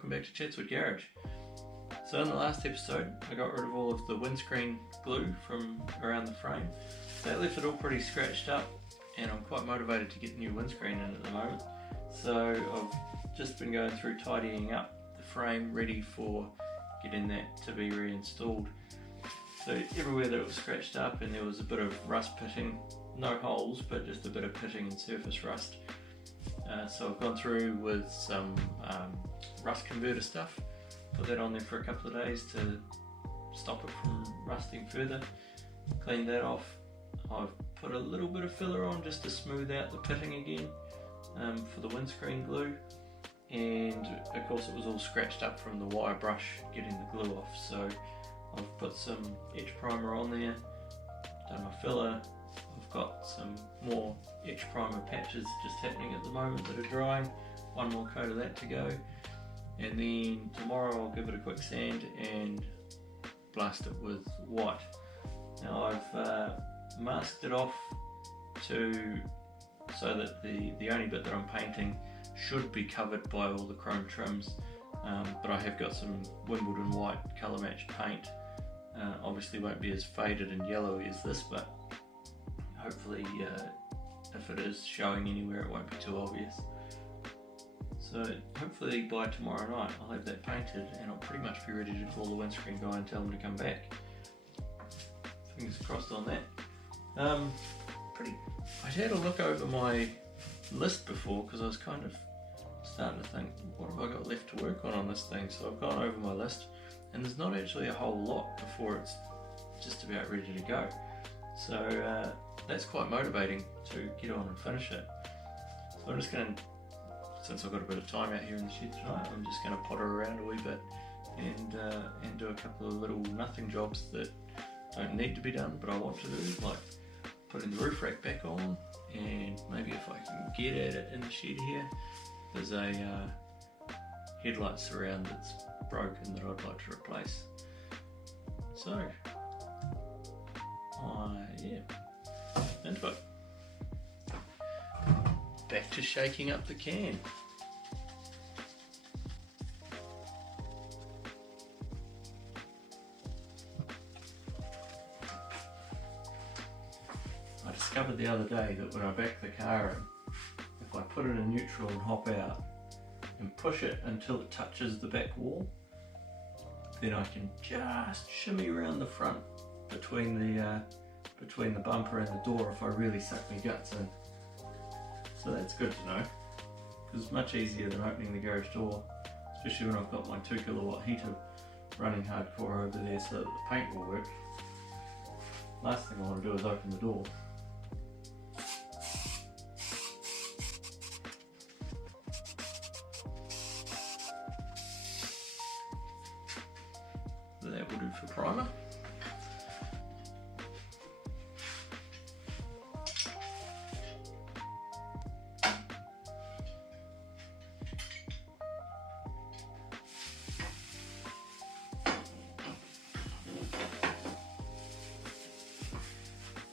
welcome back to Chatswood Garage. So in the last episode I got rid of all of the windscreen glue from around the frame. That left it all pretty scratched up, and I'm quite motivated to get the new windscreen in at the moment. So I've just been going through tidying up the frame, ready for getting that to be reinstalled. So everywhere that it was scratched up and there was a bit of rust pitting, no holes but just a bit of pitting and surface rust. So I've gone through with some rust converter stuff, put that on there for a couple of days to stop it from rusting further, cleaned that off. I've put a little bit of filler on just to smooth out the pitting again for the windscreen glue, and of course it was all scratched up from the wire brush getting the glue off, so I've put some etch primer on there, done my filler. I've got some more etch primer patches just happening at the moment that are drying, one more coat of that to go, and then tomorrow I'll give it a quick sand and blast it with white. Now I've masked it off so that the only bit that I'm painting should be covered by all the chrome trims, but I have got some Wimbledon white colour matched paint. Obviously won't be as faded and yellowy as this, but hopefully if it is showing anywhere it won't be too obvious. So hopefully by tomorrow night I'll have that painted and I'll pretty much be ready to call the windscreen guy and tell him to come back. Fingers crossed on that. I'd had a look over my list before because I was kind of starting to think, what have I got left to work on this thing? So I've gone over my list and there's not actually a whole lot before it's just about ready to go. So that's quite motivating to get on and finish it. So I'm just going to, since I've got a bit of time out here in the shed tonight, I'm just going to potter around a wee bit and do a couple of little nothing jobs that don't need to be done but I want to do, like putting the roof rack back on, and maybe if I can get at it in the shed here, there's a headlight surround that's broken that I'd like to replace. So into it. Back to shaking up the can. I discovered the other day that when I back the car in, if I put it in neutral and hop out and push it until it touches the back wall, then I can just shimmy around the front between the bumper and the door if I really suck my guts in. So that's good to know, because it's much easier than opening the garage door, especially when I've got my 2 kilowatt heater running hardcore over there so that the paint will work. Last thing I want to do is open the door. That will do for primer.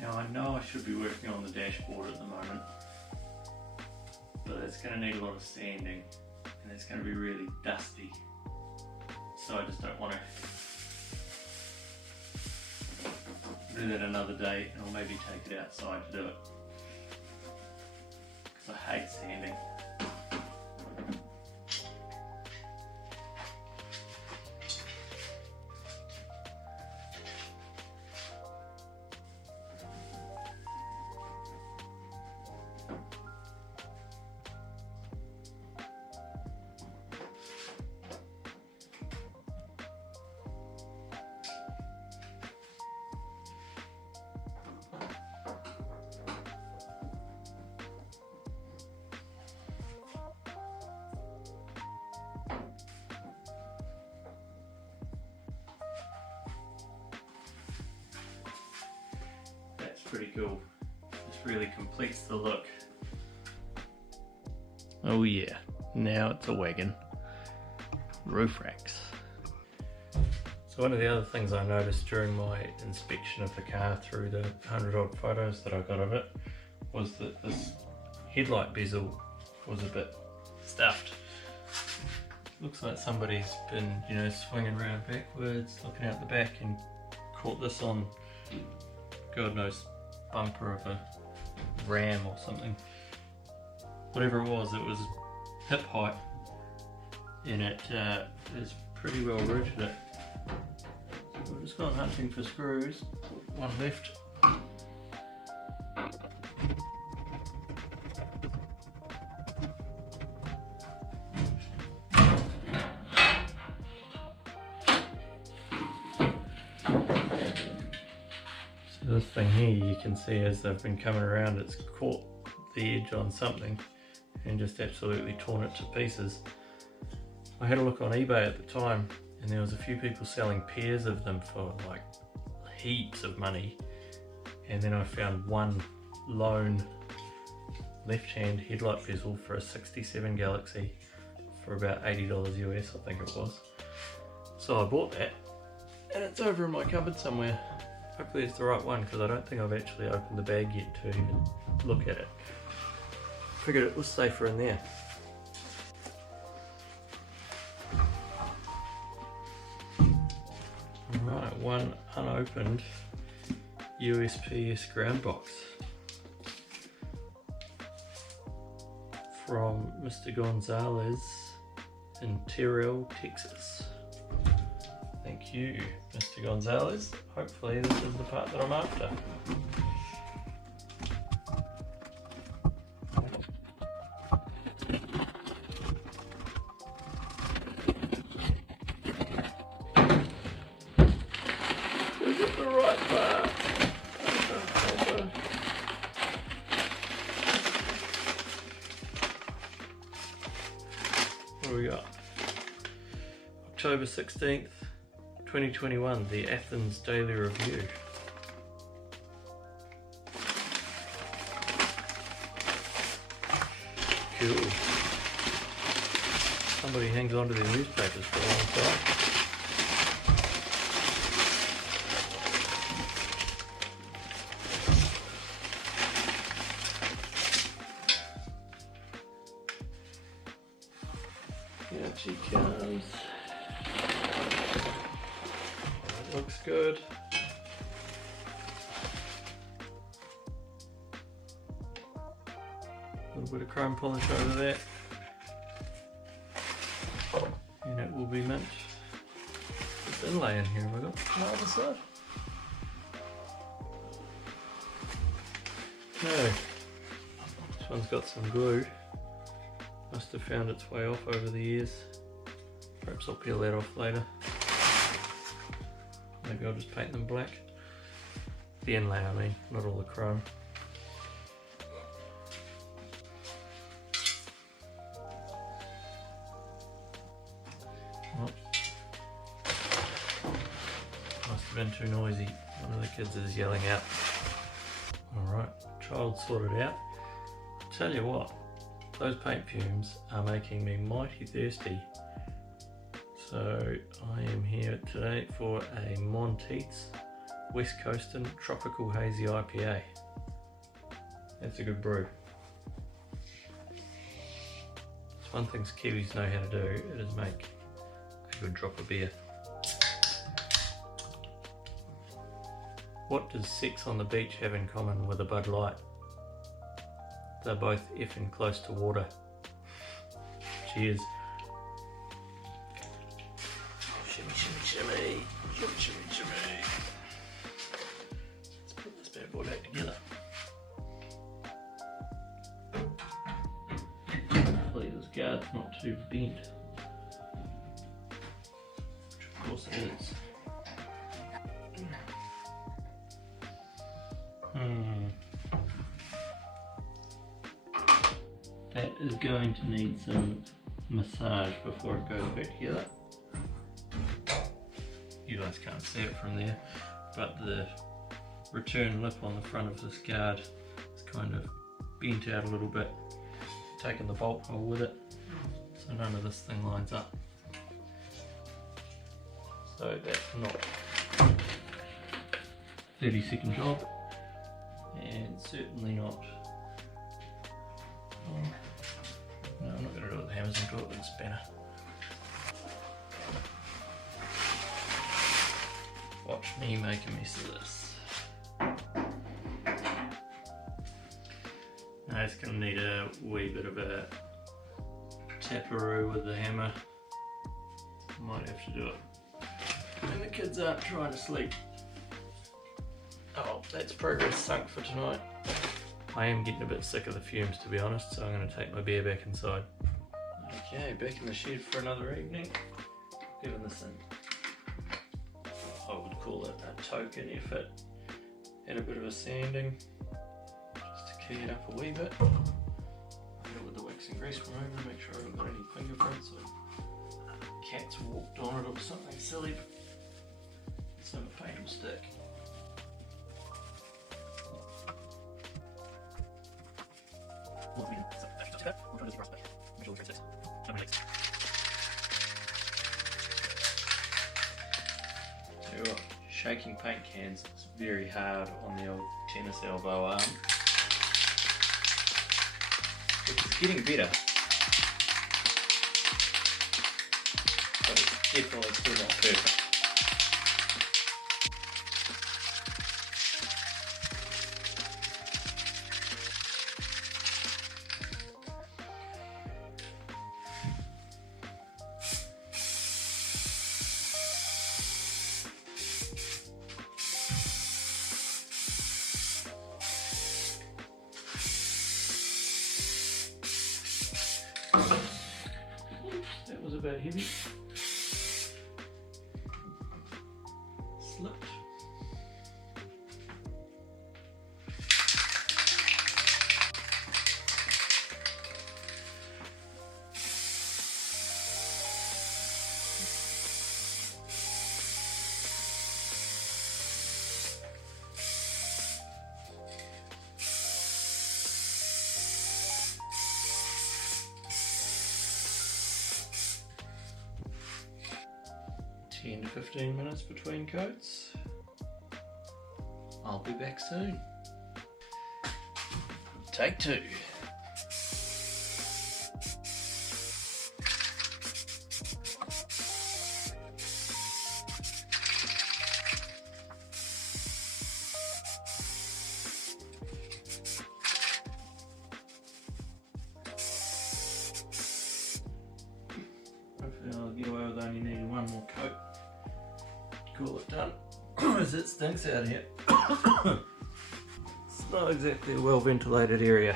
Now I know I should be working on the dashboard at the moment, but it's going to need a lot of sanding and it's going to be really dusty, so I just don't want to do that another day, and I'll maybe take it outside to do it, because I hate sanding. Pretty cool. This really completes the look. Oh yeah, now it's a wagon. Roof racks. So one of the other things I noticed during my inspection of the car through the 100 odd photos that I got of it was that this headlight bezel was a bit stuffed. Looks like somebody's been, you know, swinging around backwards, looking out the back and caught this on, God knows, bumper of a ram or something. Whatever it was hip height, and it is pretty well rooted it. So we've just gone hunting for screws, one left. So this thing here, you can see as they've been coming around, it's caught the edge on something and just absolutely torn it to pieces. I had a look on eBay at the time and there was a few people selling pairs of them for like heaps of money, and then I found one lone left-hand headlight bezel for a 67 Galaxy for about $80 US, I think it was. So I bought that and it's over in my cupboard somewhere. Hopefully it's the right one, because I don't think I've actually opened the bag yet to even look at it. Figured it was safer in there. Alright, one unopened USPS ground box from Mr. Gonzalez in Terrell, Texas. Thank you, Mr. Gonzalez. Hopefully this is the part that I'm after. Is it the right part? What do we got? October 16th. 2021, the Athens Daily Review. Cool. Somebody hangs on to their newspapers for a long time. Here she comes. Looks good. A little bit of chrome polish over that, and it will be mint. This inlay in here, have I got on the other side? No. This one's got some glue. Must have found its way off over the years. Perhaps I'll peel that off later. Maybe I'll just paint them black. The inlay, I mean, not all the chrome. Oh. Must have been too noisy. One of the kids is yelling out. Alright, child sorted out. Tell you what, those paint fumes are making me mighty thirsty. So I am here today for a Monteith's West Coastin Tropical Hazy IPA. That's a good brew. It's one thing Kiwis know how to do, it is make a good drop of beer. What does sex on the beach have in common with a Bud Light? They're both effing close to water. Cheers. Shimmy, shimmy, shimmy. Shimmy, shimmy, shimmy. Let's put this bad boy back together. Hopefully this guard's not too bent. Which of course it is. That is going to need some massage before it goes back together. You guys can't see it from there, but the return lip on the front of this guard is kind of bent out a little bit, taking the bolt hole with it, so none of this thing lines up. So that's not 30-second job, and certainly not. No, I'm not going to do it with the hammers, I'll do it with a spanner. me make a mess of this. Now it's going to need a wee bit of a taparoo with the hammer. Might have to do it when the kids aren't trying to sleep. Oh, that's progress sunk for tonight. I am getting a bit sick of the fumes, to be honest, so I'm going to take my beer back inside. Okay, back in the shed for another evening. Giving this in, I would call it a token effort. Had a bit of a sanding, just to key it up a wee bit. Hit it with the wax and grease remover, make sure I haven't got any fingerprints or cats walked on it or something silly. So the paint will stick. Tell you what, shaking paint cans is very hard on the old tennis elbow arm. It's getting better, but it's definitely still not perfect. That was a bit heavy. Slipped. (10 to 15 minutes between coats). I'll be back soon. Take two. Hopefully I'll get away with only needing one more coat. Call it done, as it stinks out here. It's not exactly a well ventilated area.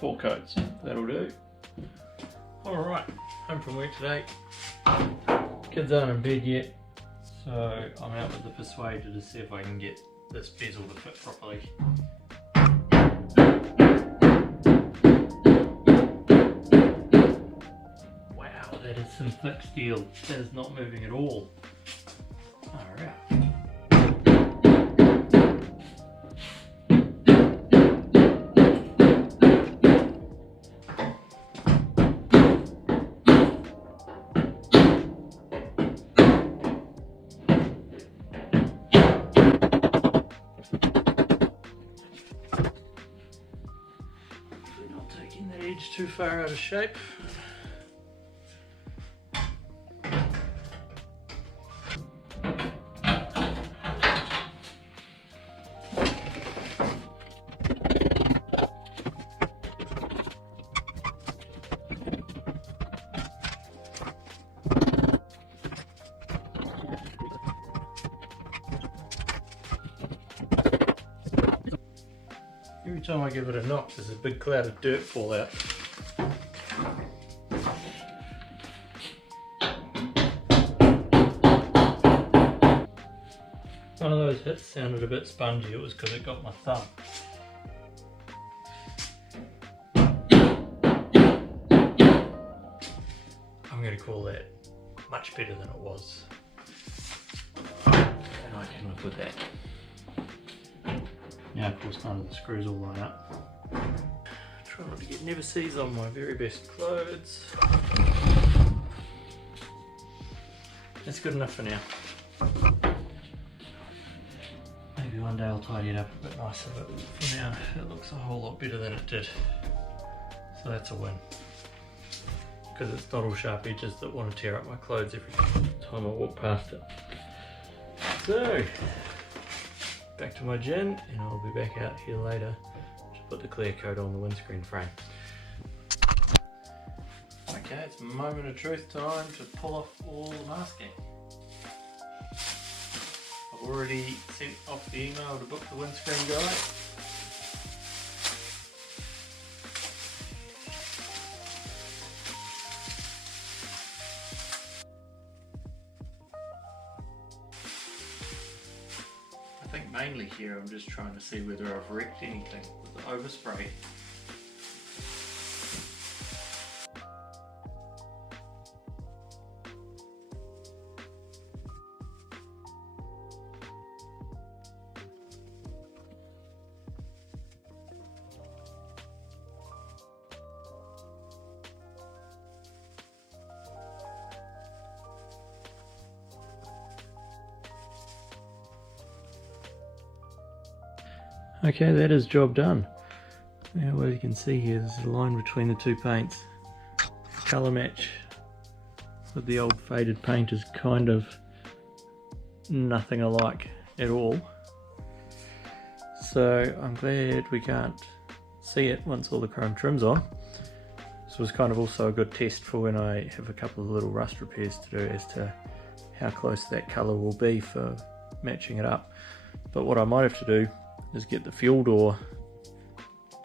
Four coats, that'll do. Alright, home from work today. Kids aren't in bed yet, so I'm out with the persuader to see if I can get this bezel to fit properly. Wow, that is some thick steel. That is not moving at all. Alright. That edge too far out of shape. Every time I give it a knock, there's a big cloud of dirt fall out. One of those hits sounded a bit spongy. It was because it got my thumb. I'm going to call that much better than it was. And I can live with that. Now of course none of the screws will line up. Try not to get never sees on my very best clothes. That's good enough for now. Maybe one day I'll tidy it up a bit nicer, but for now it looks a whole lot better than it did. So that's a win. Because it's not all sharp edges that want to tear up my clothes every time I walk past it. So, back to my gin, and I'll be back out here later to put the clear coat on the windscreen frame. Okay, it's moment of truth time to pull off all the masking. I've already sent off the email to book the windscreen guy. I think mainly here I'm just trying to see whether I've wrecked anything with the overspray. Okay, that is job done. Now as you can see here, there's a line between the two paints. Colour match with the old faded paint is kind of nothing alike at all. So I'm glad we can't see it once all the chrome trim's on. This was kind of also a good test for when I have a couple of little rust repairs to do as to how close that colour will be for matching it up. But what I might have to do is get the fuel door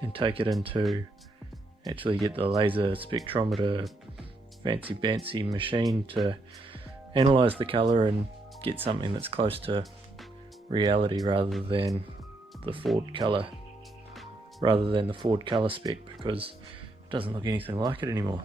and take it into, actually get the laser spectrometer fancy machine to analyze the color and get something that's close to reality rather than the Ford color spec, because it doesn't look anything like it anymore.